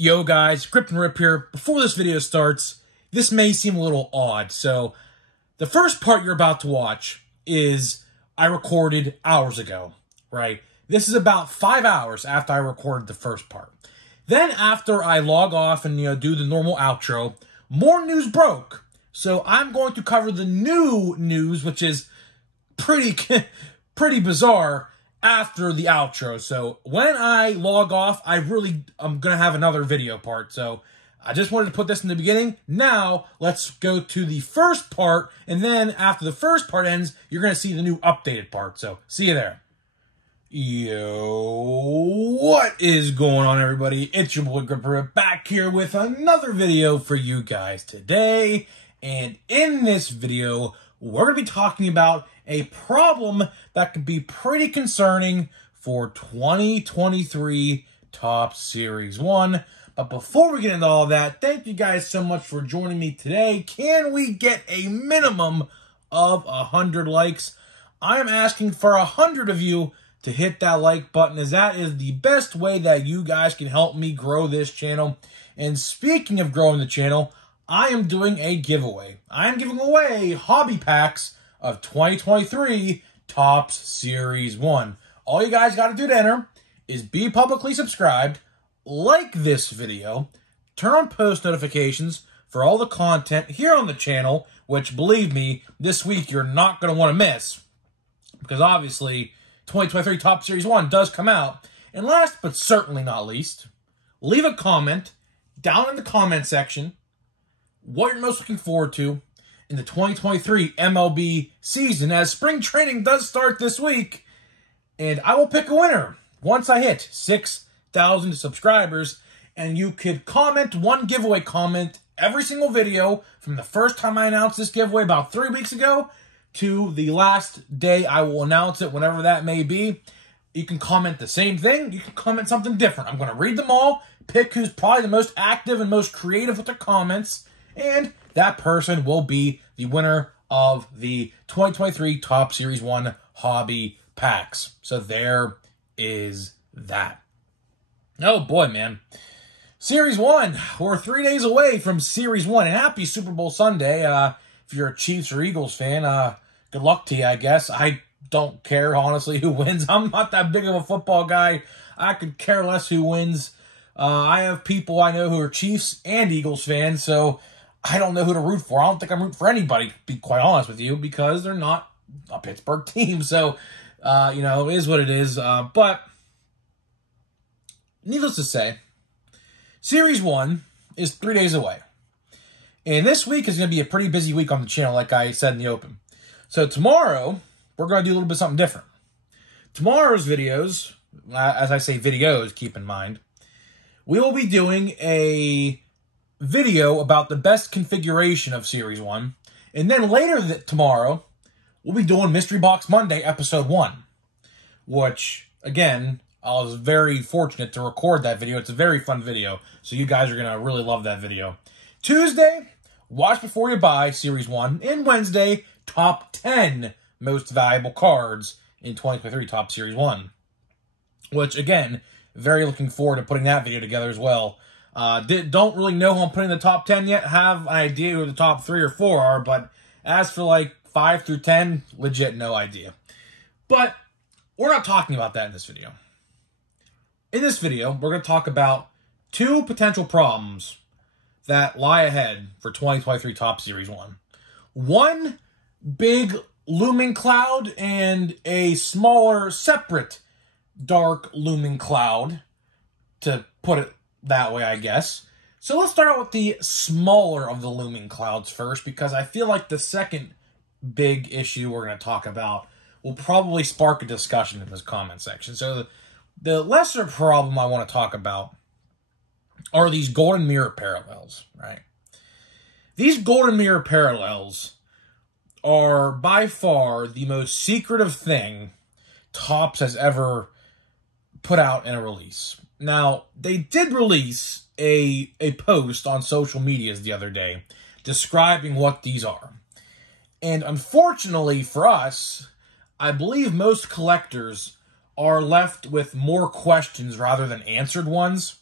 Yo guys, Grip and Rip here. Before this video starts, this may seem a little odd. So, the first part you're about to watch is I recorded hours ago, right? This is about 5 hours after I recorded the first part. Then after I log off and, do the normal outro, more news broke. So I'm going to cover the new news, which is pretty bizarre, after the outro. So when I log off, I'm going to have another video part. So I just wanted to put this in the beginning. Now, let's go to the first part. And then after the first part ends, you're going to see the new updated part. So see you there. Yo, what is going on, everybody? It's your boy Gripper back here with another video for you guys today. And in this video, we're going to be talking about a problem that could be pretty concerning for 2023 Topps Series 1. But before we get into all that, thank you guys so much for joining me today. Can we get a minimum of 100 likes? I am asking for 100 of you to hit that like button, as that is the best way that you guys can help me grow this channel. And speaking of growing the channel, I am doing a giveaway. I am giving away hobby packs of 2023 Topps Series 1. All you guys got to do to enter is be publicly subscribed, like this video, turn on post notifications for all the content here on the channel, which, believe me, this week you're not going to want to miss, because obviously 2023 Topps Series 1 does come out. And last but certainly not least, leave a comment down in the comment section what you're most looking forward to in the 2023 MLB season, as spring training does start this week, and I will pick a winner once I hit 6,000 subscribers. And you could comment one giveaway comment every single video from the first time I announced this giveaway about 3 weeks ago to the last day I will announce it, whenever that may be. You can comment the same thing. You can comment something different. I'm going to read them all, pick who's probably the most active and most creative with their comments, and that person will be the winner of the 2023 Topps Series 1 hobby packs. So there is that. Oh boy, man. Series 1. We're 3 days away from Series 1. And happy Super Bowl Sunday. If you're a Chiefs or Eagles fan, good luck to you, I guess. I don't care, honestly, who wins. I'm not that big of a football guy. I could care less who wins. I have people I know who are Chiefs and Eagles fans, so I don't know who to root for. I don't think I'm rooting for anybody, to be quite honest with you, because they're not a Pittsburgh team. So, it is what it is. But, needless to say, Series 1 is 3 days away. And this week is going to be a pretty busy week on the channel, like I said in the open. So tomorrow, we're going to do a little bit something different. Tomorrow's videos, as I say videos, keep in mind, we will be doing a video about the best configuration of Series 1. And then later tomorrow, we'll be doing Mystery Box Monday, Episode 1. Which, again, I was very fortunate to record that video. It's a very fun video, so you guys are going to really love that video. Tuesday, Watch Before You Buy, Series 1. And Wednesday, Top 10 Most Valuable Cards in 2023 Topps Series 1. Which, again, very looking forward to putting that video together as well. Don't really know who I'm putting in the top 10 yet. Have an idea who the top 3 or 4 are, but as for like 5 through 10, legit no idea. But we're not talking about that in this video. In this video, we're going to talk about 2 potential problems that lie ahead for 2023 Topps Series 1. One big looming cloud and a smaller, separate, dark looming cloud, to put it that way, I guess. So let's start out with the smaller of the looming clouds first, because I feel like the second big issue we're going to talk about will probably spark a discussion in this comment section. So the lesser problem I want to talk about are these golden mirror parallels, right? These golden mirror parallels are by far the most secretive thing Topps has ever put out in a release. Now, they did release a post on social medias the other day describing what these are. And unfortunately for us, I believe most collectors are left with more questions rather than answered ones.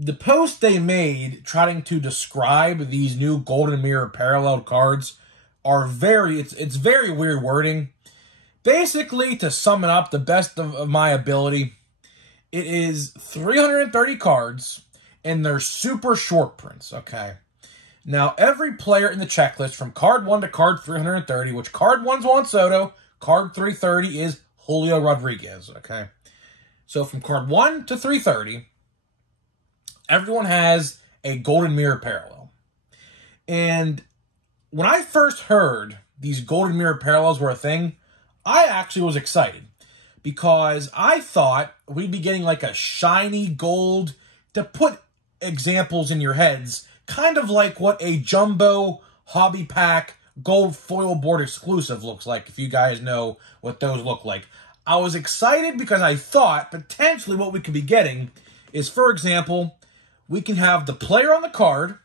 the post they made trying to describe these new Golden Mirror parallel cards are it's very weird wording. Basically, to sum it up the best of my ability, it is 330 cards, and they're super short prints, okay? Now, every player in the checklist, from card 1 to card 330, which card 1's Juan Soto, card 330 is Julio Rodriguez, okay? So from card 1 to 330, everyone has a Golden Mirror parallel. And when I first heard these Golden Mirror parallels were a thing, I actually was excited because I thought we'd be getting like a shiny gold, to put examples in your heads, kind of like what a jumbo hobby pack gold foil board exclusive looks like, if you guys know what those look like. I was excited because I thought potentially what we could be getting is, for example, we can have the player on the card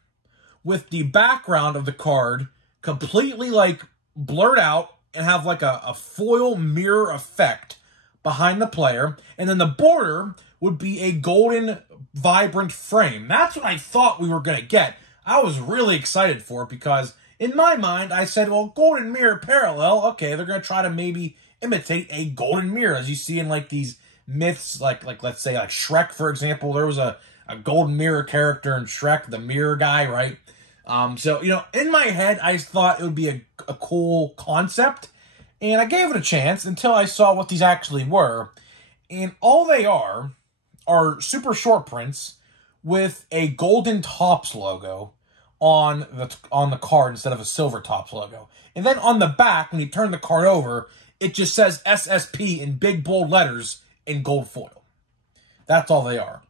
with the background of the card completely like blurred out and have like a foil mirror effect behind the player. And then the border would be a golden vibrant frame. That's what I thought we were going to get. I was really excited for it because in my mind, I said, well, Golden Mirror parallel, okay, they're going to try to maybe imitate a golden mirror, as you see in like these myths, like let's say like Shrek, for example. There was a golden mirror character in Shrek, the mirror guy, right? So, you know, in my head, I thought it would be a cool concept, and I gave it a chance until I saw what these actually were. And all they are super short prints with a golden Topps logo on the card instead of a silver Topps logo. And then on the back, when you turn the card over, it just says SSP in big bold letters in gold foil. That's all they are.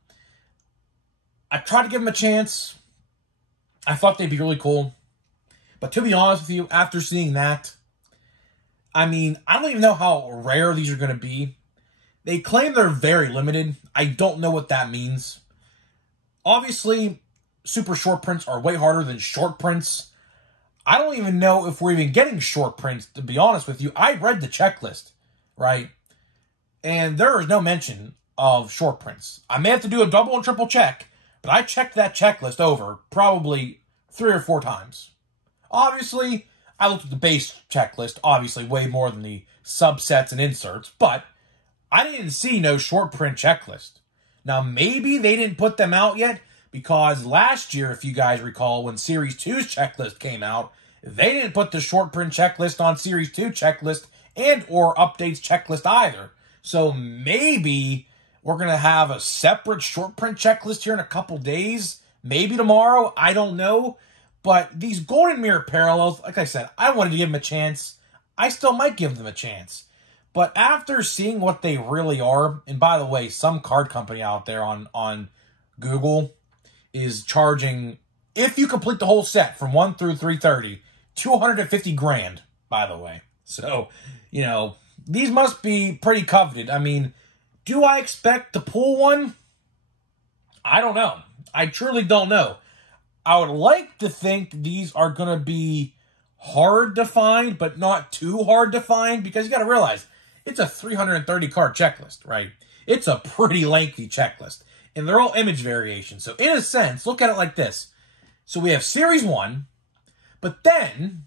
I tried to give them a chance. I thought they'd be really cool. But to be honest with you, after seeing that, I mean, I don't even know how rare these are going to be. They claim they're very limited. I don't know what that means. Obviously, super short prints are way harder than short prints. I don't even know if we're even getting short prints, to be honest with you. I read the checklist, right? And there is no mention of short prints. I may have to do a double and triple check, but I checked that checklist over probably 3 or 4 times. Obviously, I looked at the base checklist, obviously way more than the subsets and inserts, but I didn't see no short print checklist. Now, maybe they didn't put them out yet, because last year, if you guys recall, when Series 2's checklist came out, they didn't put the short print checklist on Series 2 checklist and or updates checklist either. So maybe we're going to have a separate short print checklist here in a couple days. Maybe tomorrow. I don't know. But these Golden Mirror parallels, like I said, I wanted to give them a chance. I still might give them a chance. But after seeing what they really are, and by the way, some card company out there on Google is charging, if you complete the whole set from 1 through 330, $250,000, by the way. So, you know, these must be pretty coveted. I mean, do I expect to pull one? I don't know. I truly don't know. I would like to think these are going to be hard to find, but not too hard to find, because you got to realize, it's a 330 card checklist, right? It's a pretty lengthy checklist. And they're all image variations. So in a sense, look at it like this. So we have Series 1, but then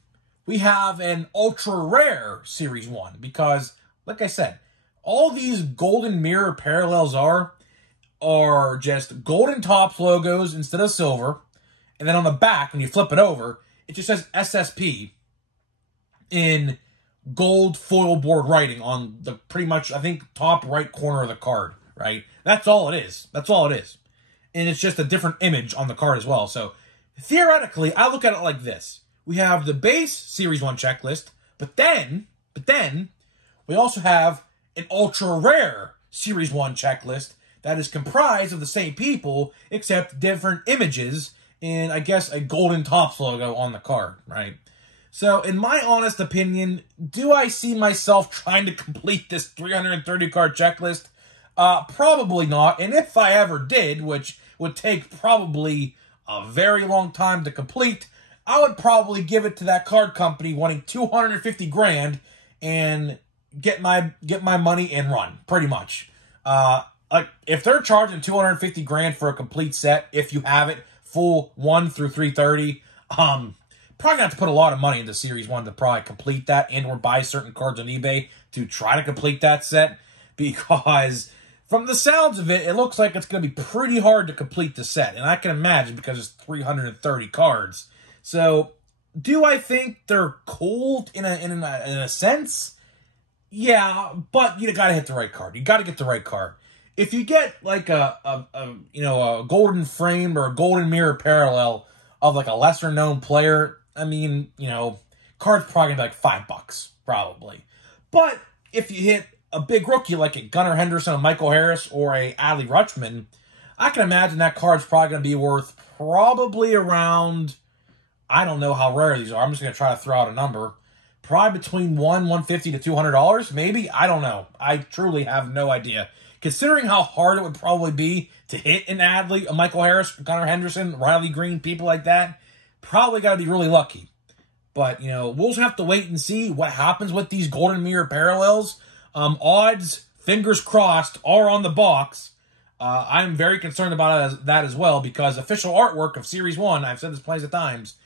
we have an ultra rare Series 1. Because, like I said, all these Golden Mirror parallels are just golden Topps logos instead of silver. And then on the back, when you flip it over, it just says SSP in gold foil board writing on the pretty much, I think, top right corner of the card, right? That's all it is. That's all it is. And it's just a different image on the card as well. So theoretically, I look at it like this. We have the base Series 1 checklist, but then we also have an ultra rare Series 1 checklist that is comprised of the same people, except different images and I guess a golden Topps logo on the card, right? So, in my honest opinion, do I see myself trying to complete this 330 card checklist? Probably not. And if I ever did, which would take probably a very long time to complete, I would probably give it to that card company wanting $250,000 and get my money and run, pretty much. like, if they're charging 250 grand for a complete set, if you have it, full 1 through 330, probably gonna have to put a lot of money into Series 1 to probably complete that and or buy certain cards on eBay to try to complete that set, because from the sounds of it, it looks like it's going to be pretty hard to complete the set. And I can imagine because it's 330 cards. So, do I think they're cool in a sense? Yeah, but you got to hit the right card. You got to get the right card. If you get like a golden frame or a golden mirror parallel of like a lesser known player, I mean, card's probably going to be like $5, probably. But if you hit a big rookie like a Gunnar Henderson, a Michael Harris, or a Adley Rutschman, I can imagine that card's probably going to be worth probably around, I don't know how rare these are. I'm just going to try to throw out a number. Probably between $150 to $200, maybe? I don't know. I truly have no idea. Considering how hard it would probably be to hit an Adley, a Michael Harris, Gunnar Henderson, Riley Green, people like that, probably got to be really lucky. But, we'll just have to wait and see what happens with these golden mirror parallels. Odds, fingers crossed, are on the box. I'm very concerned about that as well, because official artwork of Series 1, I've said this plenty of times,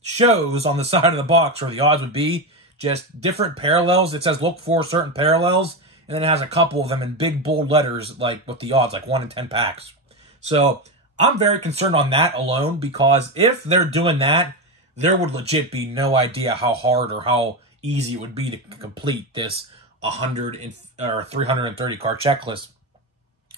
shows on the side of the box where the odds would be, just different parallels. It says look for certain parallels, and then it has a couple of them in big bold letters, like with the odds, like 1 in 10 packs. So I'm very concerned on that alone, because if they're doing that, there would legit be no idea how hard or how easy it would be to complete this 100 or 330 card checklist,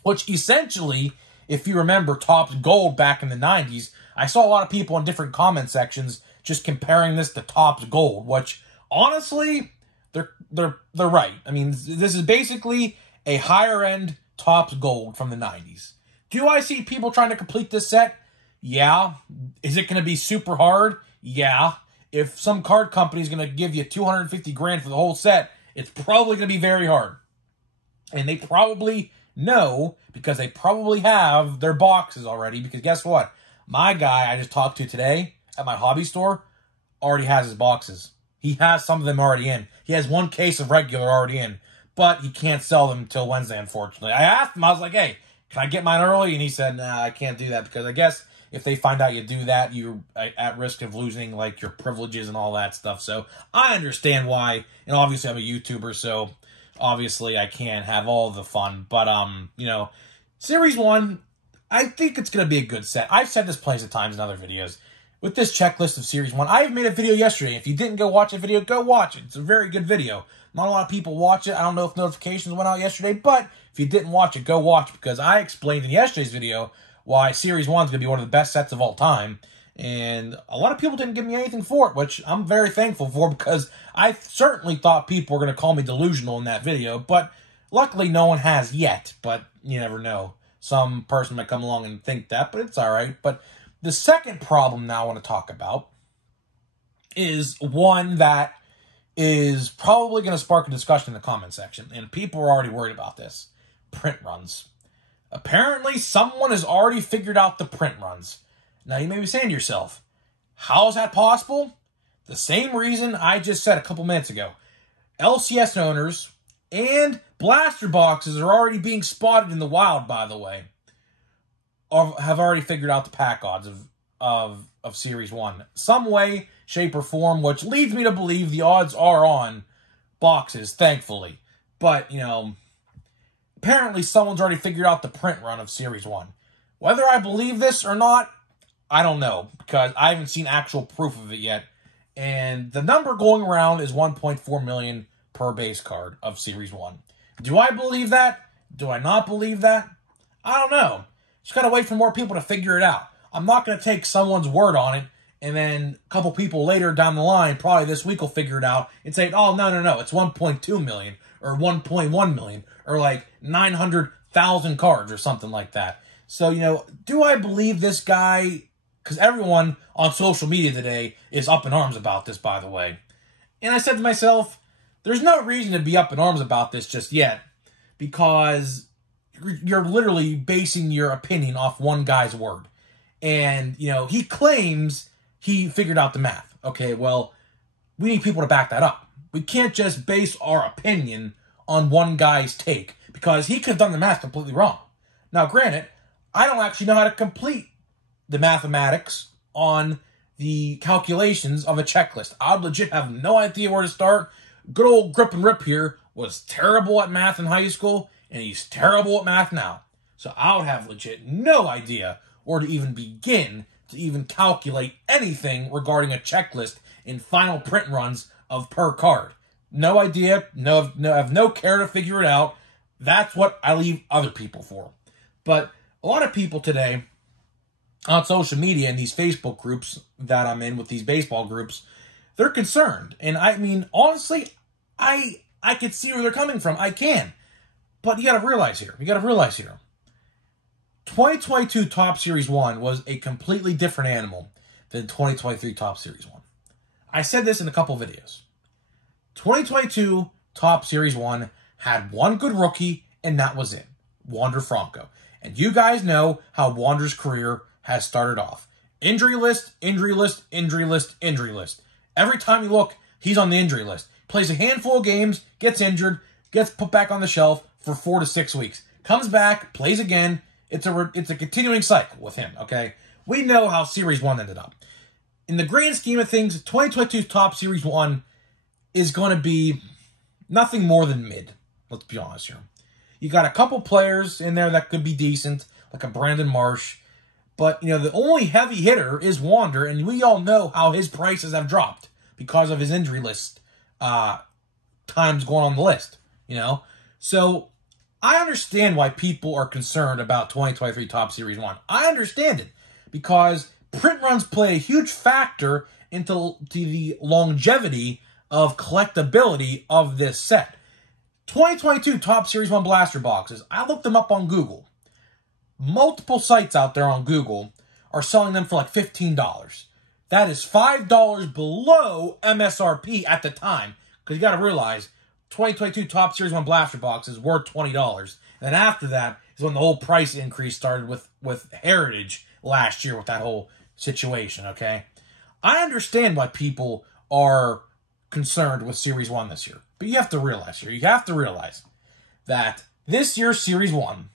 which essentially, if you remember Topps Gold back in the 90s, I saw a lot of people in different comment sections just comparing this to Topps Gold, which honestly, they're right. I mean, this is basically a higher end Topps Gold from the 90s. Do I see people trying to complete this set? Yeah. Is it going to be super hard? Yeah. If some card company is going to give you 250 grand for the whole set, it's probably going to be very hard. And they probably know, because they probably have their boxes already, because guess what? My guy I just talked to today at my hobby store already has his boxes. He has some of them already in. He has 1 case of regular already in, but he can't sell them until Wednesday, unfortunately. I asked him, I was like, hey, can I get mine early? And he said, nah, I can't do that, because I guess if they find out you do that, you're at risk of losing, like, your privileges and all that stuff. So I understand why, and obviously I'm a YouTuber, so obviously I can't have all the fun. But, Series 1, I think it's going to be a good set. I've said this plenty of times in other videos. With this checklist of Series 1, I made a video yesterday. If you didn't go watch the video, go watch it. It's a very good video. Not a lot of people watch it. I don't know if notifications went out yesterday, but if you didn't watch it, go watch it, because I explained in yesterday's video why Series 1 is going to be one of the best sets of all time. And a lot of people didn't give me anything for it, which I'm very thankful for, because I certainly thought people were going to call me delusional in that video, but luckily no one has yet. But you never know. Some person might come along and think that, but it's all right. But the second problem now I want to talk about is one that is probably going to spark a discussion in the comment section, and people are already worried about this. Print runs. Apparently, someone has already figured out the print runs. Now, you may be saying to yourself, how is that possible? The same reason I just said a couple minutes ago. LCS owners and blaster boxes are already being spotted in the wild, by the way. Have already figured out the pack odds of Series 1. Some way, shape, or form, which leads me to believe the odds are on boxes, thankfully. But, apparently someone's already figured out the print run of Series 1. Whether I believe this or not, I don't know, because I haven't seen actual proof of it yet. And the number going around is 1.4 million per base card of Series 1. Do I believe that? Do I not believe that? I don't know. Just gotta wait for more people to figure it out. I'm not gonna take someone's word on it, and then a couple people later down the line, probably this week, will figure it out and say, oh, no, it's 1.2 million, or 1.1 million, or like 900,000 cards, or something like that. So, do I believe this guy? Because everyone on social media today is up in arms about this, by the way. And I said to myself, there's no reason to be up in arms about this just yet, because you're literally basing your opinion off one guy's word. And, he claims he figured out the math. Okay, well, we need people to back that up. We can't just base our opinion on one guy's take, because he could have done the math completely wrong. Now, granted, I don't actually know how to complete the mathematics on the calculations of a checklist. I legit have no idea where to start. Good old Grip and Rip here was terrible at math in high school, and he's terrible at math now. So I would have legit no idea where to even begin to even calculate anything regarding a checklist in final print runs of per card. No idea. I have no care to figure it out. That's what I leave other people for. But a lot of people today on social media and these Facebook groups that I'm in with these baseball groups, they're concerned. And I mean, honestly, I can see where they're coming from. I can. But you got to realize here. 2022 Topps Series 1 was a completely different animal than 2023 Topps Series 1. I said this in a couple videos. 2022 Topps Series 1 had one good rookie, and that was it. Wander Franco. And you guys know how Wander's career has started off. Injury list, injury list, injury list, injury list. Every time you look, he's on the injury list. Plays a handful of games, gets injured, gets put back on the shelf for 4 to 6 weeks. Comes back, plays again. It's a continuing cycle with him, okay? We know how Series 1 ended up. In the grand scheme of things, 2022 Topps Series 1 is going to be nothing more than mid. Let's be honest here. You got a couple players in there that could be decent, like a Brandon Marsh. But, you know, the only heavy hitter is Wander, and we all know how his prices have dropped because of his injury list times going on the list, you know? So, I understand why people are concerned about 2023 Topps Series 1. I understand it because print runs play a huge factor into the longevity of collectability of this set. 2022 Topps Series 1 blaster boxes, I looked them up on Google. Multiple sites out there on Google are selling them for like $15. That is $5 below MSRP at the time. Because you got to realize, 2022 Topps Series 1 blaster boxes were $20. And then after that is when the whole price increase started with Heritage last year with that whole situation, okay? I understand why people are concerned with Series 1 this year. But you have to realize that this year's Series 1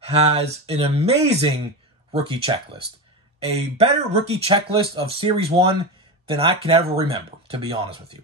has an amazing rookie checklist. A better rookie checklist of Series 1 than I can ever remember, to be honest with you.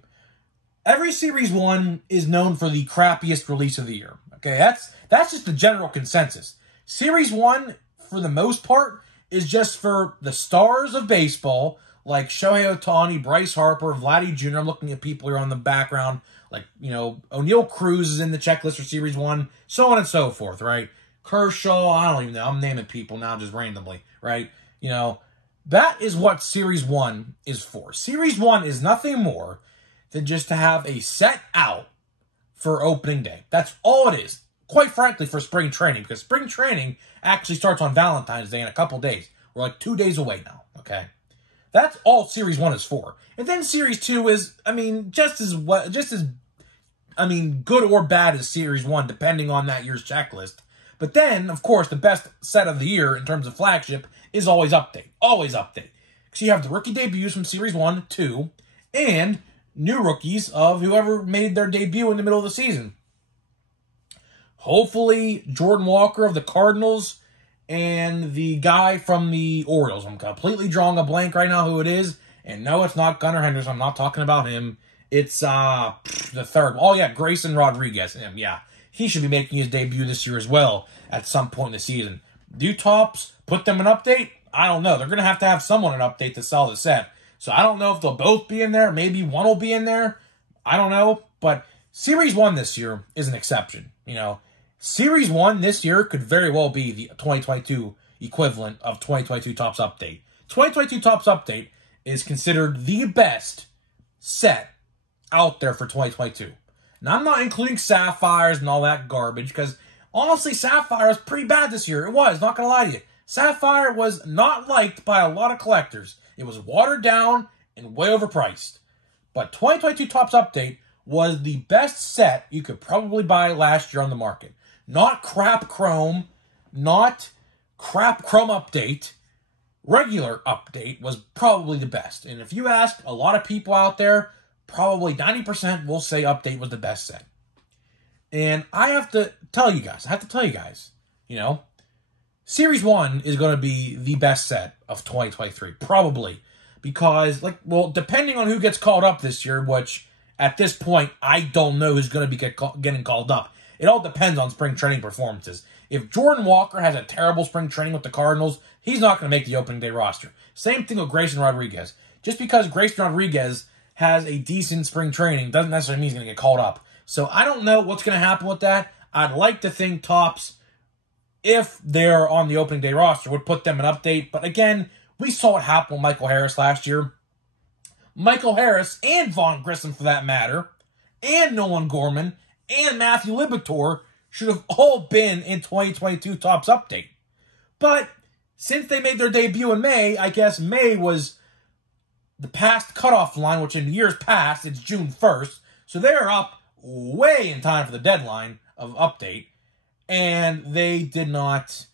Every Series 1 is known for the crappiest release of the year. Okay, that's just the general consensus. Series 1, for the most part, is just for the stars of baseball, like Shohei Ohtani, Bryce Harper, Vladdy Jr. I'm looking at people here on the background. Like, you know, O'Neal Cruz is in the checklist for Series 1, so on and so forth, right? Kershaw, I don't even know. I'm naming people now just randomly, right? You know, that is what Series 1 is for. Series 1 is nothing more than just to have a set out for opening day. That's all it is. Quite frankly, for spring training, because spring training actually starts on Valentine's Day in a couple days. We're like 2 days away now, okay? That's all Series 1 is for. And then Series 2 is, I mean, just as good or bad as Series 1, depending on that year's checklist. But then, of course, the best set of the year in terms of flagship is always Update. Always Update. Because you have the rookie debuts from Series 1, 2, and new rookies of whoever made their debut in the middle of the season. Hopefully, Jordan Walker of the Cardinals and the guy from the Orioles. I'm completely drawing a blank right now who it is. And no, it's not Gunnar Henderson. I'm not talking about him. It's the third. Oh, yeah, Grayson Rodriguez. Him, yeah. He should be making his debut this year as well at some point in the season. Do Topps put them an update? I don't know. They're going to have someone an update to sell the set. So I don't know if they'll both be in there. Maybe one will be in there. I don't know. But Series 1 this year is an exception. You know, Series 1 this year could very well be the 2022 equivalent of 2022 Topps Update. 2022 Topps Update is considered the best set out there for 2022. Now, I'm not including Sapphires and all that garbage, because honestly, Sapphire was pretty bad this year. It was, not going to lie to you. Sapphire was not liked by a lot of collectors. It was watered down and way overpriced. But 2022 Topps Update was the best set you could probably buy last year on the market. Not crap Chrome, not crap Chrome Update. Regular Update was probably the best. And if you ask a lot of people out there, probably 90% will say Update was the best set. And I have to tell you guys, you know. Series 1 is going to be the best set of 2023, probably. Because, like, well, depending on who gets called up this year, which at this point, I don't know who's going to be getting called up. It all depends on spring training performances. If Jordan Walker has a terrible spring training with the Cardinals, he's not going to make the opening day roster. Same thing with Grayson Rodriguez. Just because Grayson Rodriguez has a decent spring training doesn't necessarily mean he's going to get called up. So I don't know what's going to happen with that. I'd like to think Topps, if they're on the opening day roster, would put them an update. But again, we saw what happened with Michael Harris last year. Michael Harris and Vaughn Grissom, for that matter, and Nolan Gorman, and Matthew Liberatore should have all been in 2022 Topps update. But since they made their debut in May, I guess May was the past cutoff line, which in years past, it's June 1st. So they're up way in time for the deadline of update. And they did not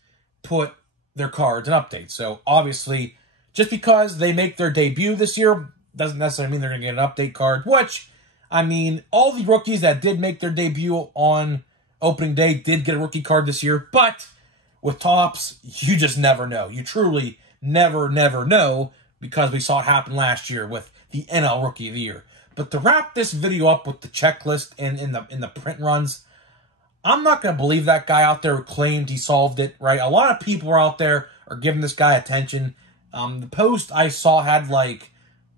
put their cards in update. So obviously, just because they make their debut this year doesn't necessarily mean they're going to get an update card, which, I mean, all the rookies that did make their debut on opening day did get a rookie card this year, but with Topps, you just never know. You truly never know, because we saw it happen last year with the NL Rookie of the Year. But to wrap this video up with the checklist and in the print runs, I'm not going to believe that guy out there who claimed he solved it, right? A lot of people are out there are giving this guy attention. The post I saw had like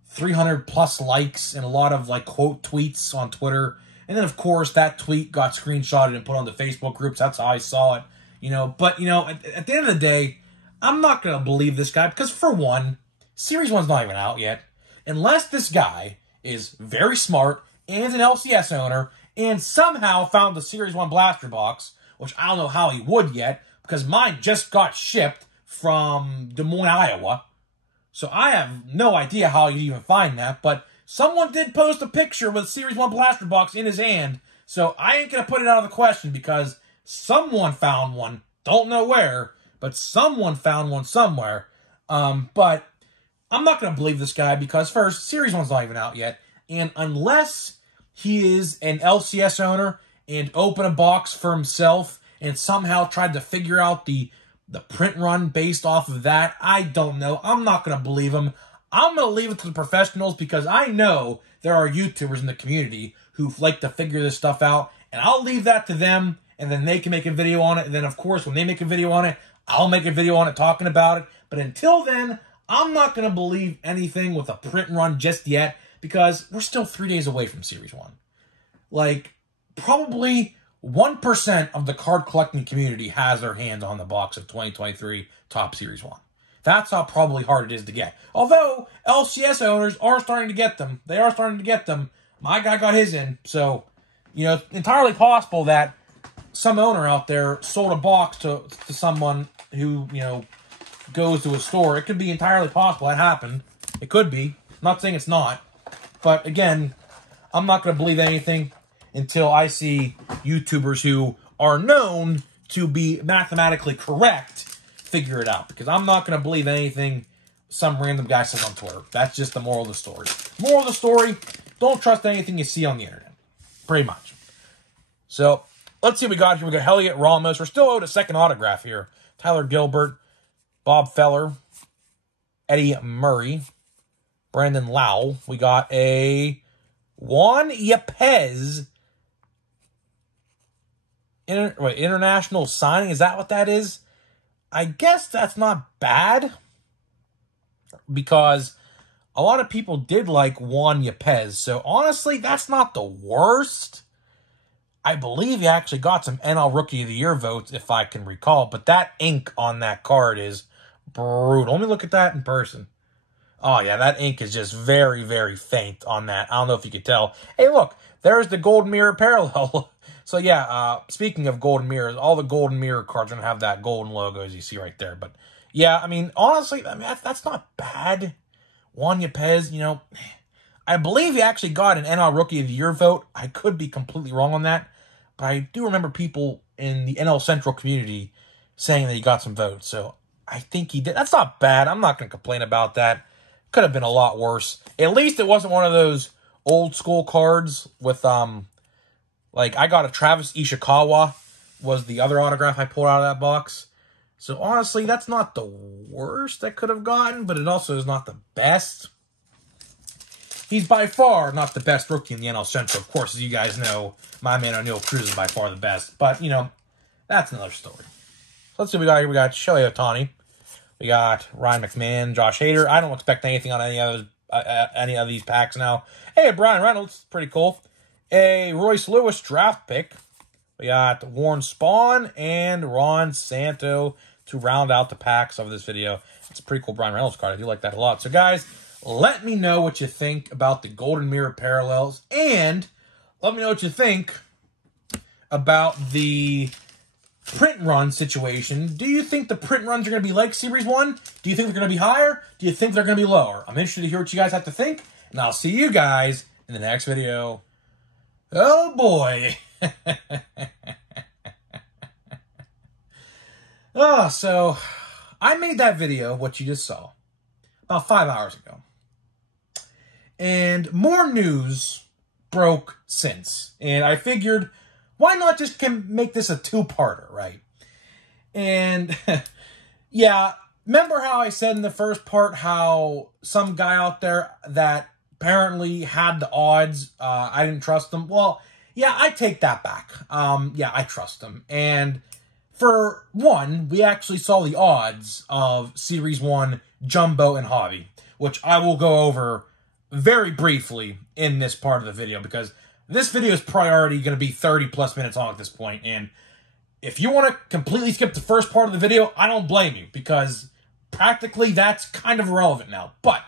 300 plus likes and a lot of like quote tweets on Twitter. And then, of course, that tweet got screenshotted and put on the Facebook groups. That's how I saw it, you know. But, you know, at the end of the day, I'm not going to believe this guy because, for one, Series 1's not even out yet. Unless this guy is very smart and an LCS owner and somehow found the Series 1 blaster box, which I don't know how he would yet, because mine just got shipped from Des Moines, Iowa. So I have no idea how you even find that, but someone did post a picture with Series 1 blaster box in his hand, so I ain't going to put it out of the question because someone found one. Don't know where, but someone found one somewhere. But I'm not going to believe this guy because, first, Series 1's not even out yet, and unless he is an LCS owner and opened a box for himself and somehow tried to figure out the print run based off of that, I don't know. I'm not going to believe him. I'm going to leave it to the professionals because I know there are YouTubers in the community who like to figure this stuff out, and I'll leave that to them, and then they can make a video on it, and then, of course, when they make a video on it, I'll make a video on it talking about it. But until then, I'm not going to believe anything with a print run just yet because we're still 3 days away from Series 1. Like, probably 1% of the card collecting community has their hands on the box of 2023 Topps Series 1. That's how probably hard it is to get. Although, LCS owners are starting to get them. They are starting to get them. My guy got his in. So, you know, entirely possible that some owner out there sold a box to someone who, you know, goes to a store. It could be entirely possible that happened. It could be. I'm not saying it's not. But, again, I'm not going to believe anything until I see YouTubers who are known to be mathematically correct figure it out. Because I'm not going to believe anything some random guy says on Twitter. That's just the moral of the story. Moral of the story, don't trust anything you see on the internet. Pretty much. So, let's see what we got here. We got Heliot Ramos. We're still owed a second autograph here. Tyler Gilbert, Bob Feller, Eddie Murray, Brandon Lau. We got a Juan Yepez international signing. Is that what that is? I guess that's not bad because a lot of people did like Juan Yepez. So, honestly, that's not the worst. I believe he actually got some NL Rookie of the Year votes, if I can recall. But that ink on that card is brutal. Let me look at that in person. Oh, yeah, that ink is just very, very faint on that. I don't know if you could tell. Hey, look, there's the Golden Mirror parallel. So, yeah, speaking of Golden Mirrors, all the Golden Mirror cards are going to have that golden logo, as you see right there. But, yeah, I mean, honestly, that's not bad. Juan Yepez, you know, I believe he actually got an NL Rookie of the Year vote. I could be completely wrong on that. But I do remember people in the NL Central community saying that he got some votes. So, I think he did. That's not bad. I'm not going to complain about that. Could have been a lot worse. At least it wasn't one of those old school cards with, like, I got a Travis Ishikawa was the other autograph I pulled out of that box. So honestly, that's not the worst I could have gotten, but it also is not the best. He's by far not the best rookie in the NL Central. Of course, as you guys know, my man O'Neal Cruz is by far the best. But, you know, that's another story. So let's see what we got here. We got Shohei Ohtani. We got Ryan McMahon, Josh Hader. I don't expect anything on any of these packs now. Hey, Brian Reynolds. Pretty cool. A Royce Lewis draft pick. We got Warren Spahn and Ron Santo to round out the packs of this video. It's a pretty cool Brian Reynolds card. I do like that a lot. So, guys, let me know what you think about the Golden Mirror parallels, and let me know what you think about the print run situation. Do you think the print runs are going to be like Series 1? Do you think they're going to be higher? Do you think they're going to be lower? I'm interested to hear what you guys have to think, and I'll see you guys in the next video. Oh, boy. So I made that video, what you just saw, about 5 hours ago. And more news broke since. And I figured, why not just make this a two-parter, right? And, yeah, remember how I said in the first part how some guy out there that apparently had the odds, I didn't trust him? Well, yeah, I take that back. Yeah, I trust him. And for one, we actually saw the odds of Series 1 Jumbo and Hobby, which I will go over very briefly in this part of the video, because this video is probably already going to be 30+ minutes long at this point, and if you want to completely skip the first part of the video, I don't blame you, because practically that's kind of irrelevant now. But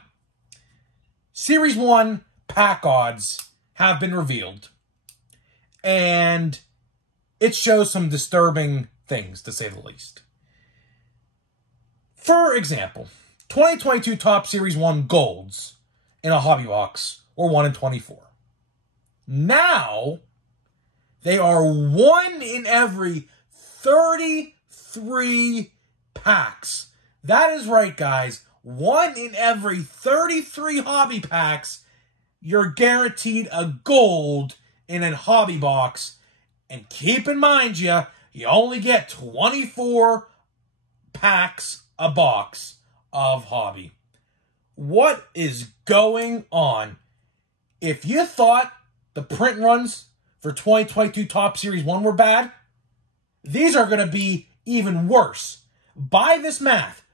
Series 1 pack odds have been revealed, and it shows some disturbing things, to say the least. For example, 2022 Topps Series 1 Golds in a hobby box were 1 in 24. Now, they are 1 in every 33 packs. That is right, guys. 1 in every 33 hobby packs, you're guaranteed a gold in a hobby box. And keep in mind, you only get 24 packs a box of hobby. What is going on? If you thought the print runs for 2022 Topps Series 1 were bad, these are going to be even worse. By this math,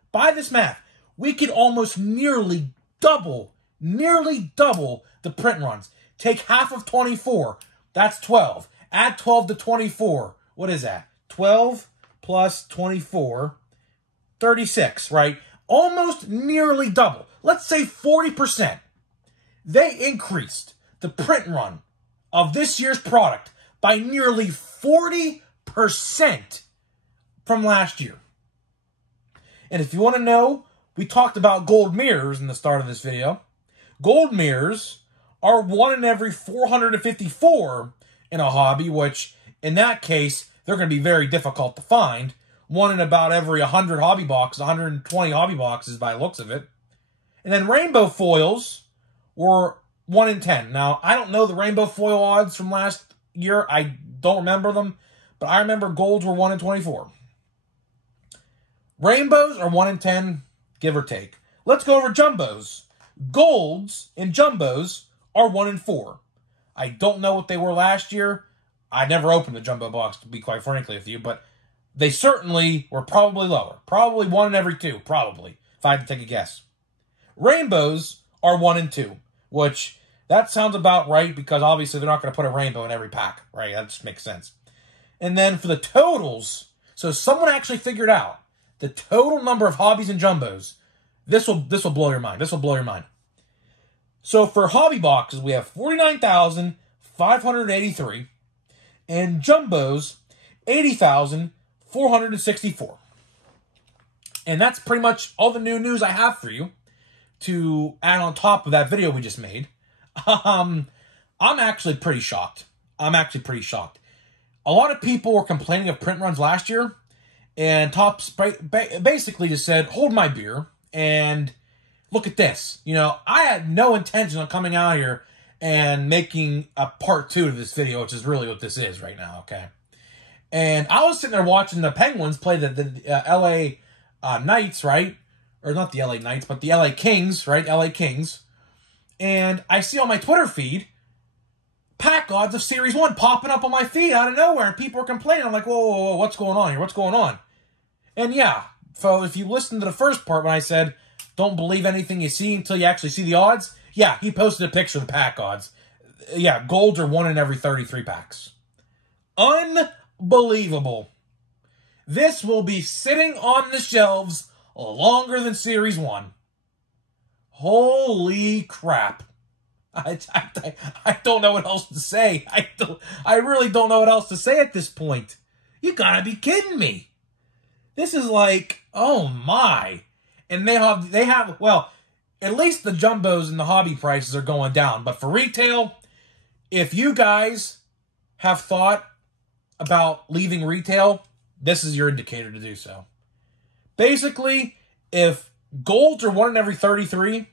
we could almost nearly double the print runs. Take half of 24, that's 12. Add 12 to 24, what is that? 12 plus 24, 36, right? Almost nearly double. Let's say 40%. They increased the print run of this year's product by nearly 40% from last year. And if you want to know, we talked about gold mirrors in the start of this video. Gold mirrors are 1 in every 454 in a hobby, which in that case, they're going to be very difficult to find. 1 in about every 100 hobby boxes, 120 hobby boxes by the looks of it. And then rainbow foils were 1 in 10. Now, I don't know the rainbow foil odds from last year. I don't remember them, but I remember golds were 1 in 24. Rainbows are 1 in 10, give or take. Let's go over jumbos. Golds and jumbos are 1 in 4. I don't know what they were last year. I never opened the jumbo box, to be quite frankly with you, but they certainly were probably lower. Probably 1 in every 2, probably, if I had to take a guess. Rainbows are 1 in 2, which that sounds about right, because obviously they're not going to put a rainbow in every pack, right? That just makes sense. And then for the totals, so someone actually figured out the total number of hobbies and jumbos. This will blow your mind. This will blow your mind. So for hobby boxes, we have 49,583, and jumbos 80,464. And that's pretty much all the new news I have for you to add on top of that video we just made. I'm actually pretty shocked. A lot of people were complaining of print runs last year, and Topps basically just said, hold my beer, and look at this. You know, I had no intention of coming out here and making a part 2 to this video, which is really what this is right now, okay? And I was sitting there watching the Penguins play the L.A. Knights, right? Or not the L.A. Knights, but the L.A. Kings, right? L.A. Kings. And I see on my Twitter feed pack odds of Series 1 popping up on my feed out of nowhere, and people are complaining. I'm like, whoa, whoa, whoa, what's going on here? What's going on? And yeah, so if you listen to the first part when I said, don't believe anything you see until you actually see the odds, yeah, he posted a picture of the pack odds. Yeah, golds are 1 in every 33 packs. Unbelievable. This will be sitting on the shelves longer than Series 1. Holy crap. I don't know what else to say. I really don't know what else to say at this point. You gotta be kidding me. This is like, oh my. And they have, well, at least the jumbos and the hobby prices are going down. But for retail, if you guys have thought about leaving retail, this is your indicator to do so. Basically, if golds are 1 in every 33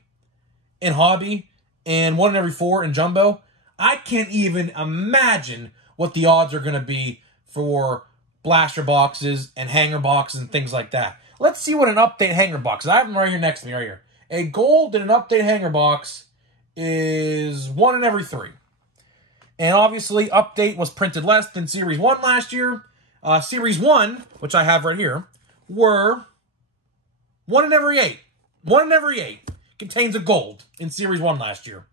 in hobby and 1 in every 4 in jumbo, I can't even imagine what the odds are going to be for blaster boxes and hanger boxes and things like that. Let's see what an update hanger box is. I have them right here next to me, right here. A gold in an update hanger box is 1 in every 3. And obviously, update was printed less than Series 1 last year. Series 1, which I have right here, were 1 in every 8. 1 in every 8 contains a gold in Series 1 last year.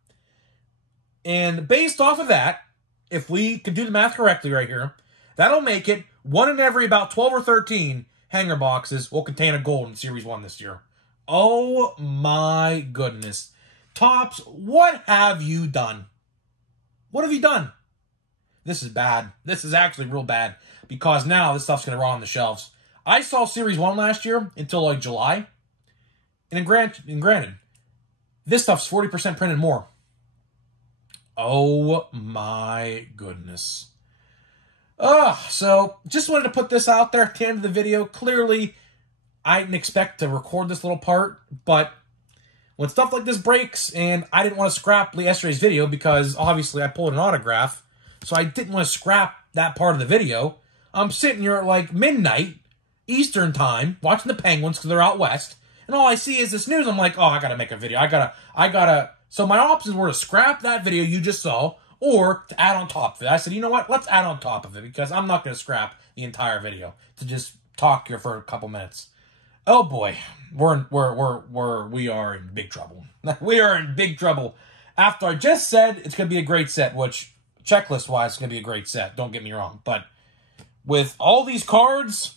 And based off of that, if we could do the math correctly right here, that'll make it 1 in every about 12 or 13 hanger boxes will contain a gold in Series 1 this year. Oh my goodness. Topps, what have you done? What have you done? This is bad. This is actually real bad because now this stuff's going to rot on the shelves. I saw Series 1 last year until like July. And granted, this stuff's 40% printed more. Oh my goodness. So just wanted to put this out there at the end of the video. Clearly, I didn't expect to record this little part, but when stuff like this breaks, and I didn't want to scrap yesterday's video because obviously I pulled an autograph, so I didn't want to scrap that part of the video. I'm sitting here at like midnight Eastern time watching the Penguins because they're out west, and all I see is this news. I'm like, oh, I gotta make a video. I gotta. So my options were to scrap that video you just saw or to add on top of it. I said, you know what? Let's add on top of it because I'm not gonna scrap the entire video to just talk here for a couple minutes. Oh boy, we are in big trouble. We are in big trouble. After I just said it's going to be a great set, which checklist-wise is going to be a great set. Don't get me wrong. But with all these cards,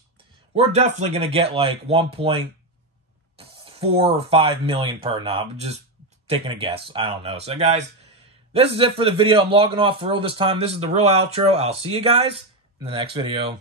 we're definitely going to get like 1.4 or 5 million per now. I'm just taking a guess. I don't know. So guys, this is it for the video. I'm logging off for real this time. This is the real outro. I'll see you guys in the next video.